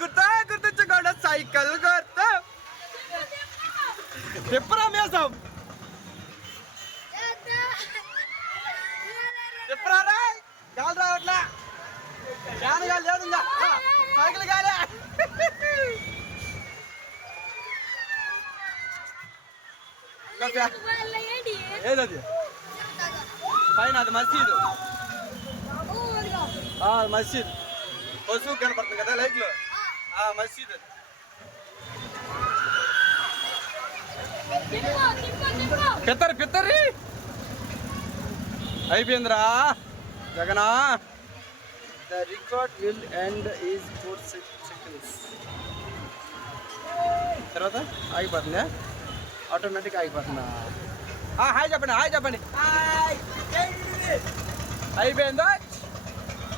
గుర్తా గుర్తించకుండా cycle గుర్తు ఎప్పుడా మేసం ఎప్పుడా గాలి రావట్లే ఫ్యాన్ గాలి లేదు సైకిల్ గాలి ఏదది పైన అది మసీదు మసీద్ పశువు కనపడుతుంది కదా లైట్లు మసీద్ పిత్తరి పిత్తరి అయిపోయిందిరా జగనా the record will end is 4 seconds తర్వాత ఆగిపోతుందా ఆటోమేటిక్ ఆగిపోతుందా హాయ్ చెప్పండి హాయ్ చెప్పండి అయిపోయిందా